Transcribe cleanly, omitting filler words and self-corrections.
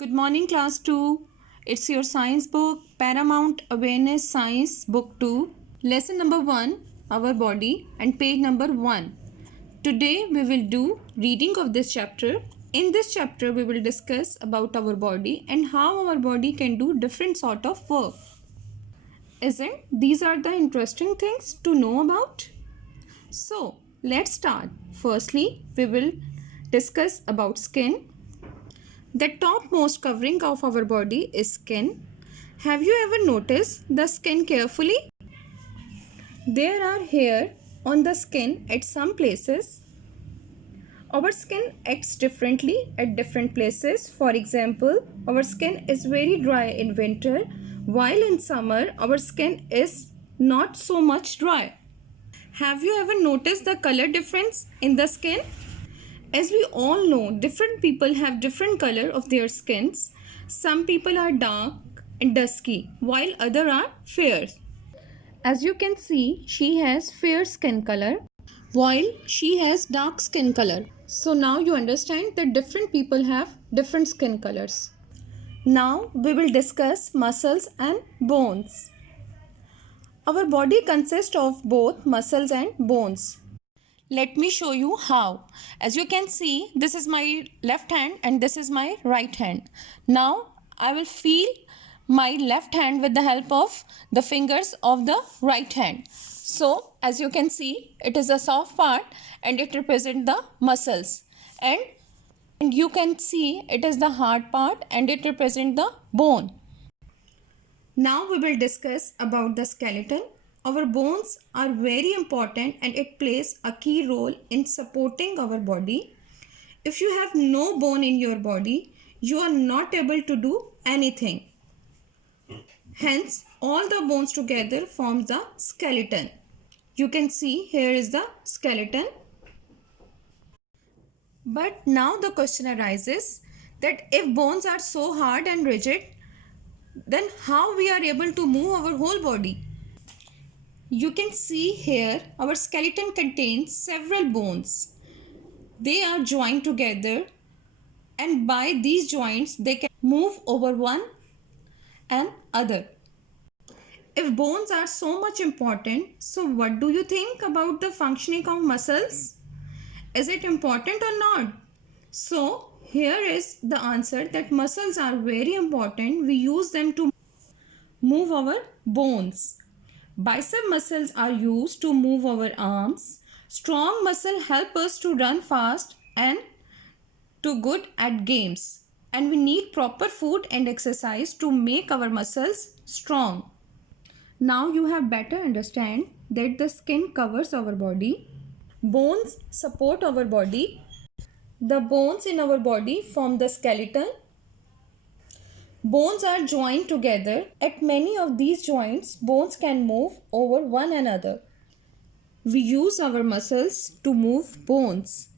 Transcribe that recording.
Good morning, class 2. It's your science book, Paramount Awareness Science, book 2, lesson number 1, our body, and page number 1. Today we will do reading of this chapter. In this chapter we will discuss about our body and how our body can do different sort of work. Isn't these are the interesting things to know about? So let's start. Firstly, we will discuss about skin. The topmost covering of our body is skin. Have you ever noticed the skin carefully? There are hair on the skin at some places. Our skin acts differently at different places. For example, our skin is very dry in winter, while in summer our skin is not so much dry. Have you ever noticed the color difference in the skin? As we all know, different people have different color of their skins. Some people are dark and dusky, while other are fair. As you can see, she has fair skin color, while she has dark skin color. So now you understand that different people have different skin colors. Now we will discuss muscles and bones. Our body consists of both muscles and bones. Let me show you how. As you can see, this is my left hand and this is my right hand. Now I will feel my left hand with the help of the fingers of the right hand. So as you can see, it is a soft part and it represents the muscles. And you can see it is the hard part and it represents the bone. Now we will discuss about the skeleton. Our bones are very important and it plays a key role in supporting our body. If you have no bone in your body, you are not able to do anything. Hence, all the bones together forms the skeleton. You can see here is the skeleton. But now the question arises that if bones are so hard and rigid, then how we are able to move our whole body? You can see here our skeleton contains several bones. They are joined together and by these joints they can move over one and other. If bones are so much important, so what do you think about the functioning of muscles? Is it important or not? So here is the answer that muscles are very important. We use them to move our bones. Bicep muscles are used to move our arms. Strong muscle help us to run fast and to good at games. And we need proper food and exercise to make our muscles strong. Now you have better understand that the skin covers our body. Bones support our body. The bones in our body form the skeleton. Bones are joined together. At many of these joints, bones can move over one another. We use our muscles to move bones.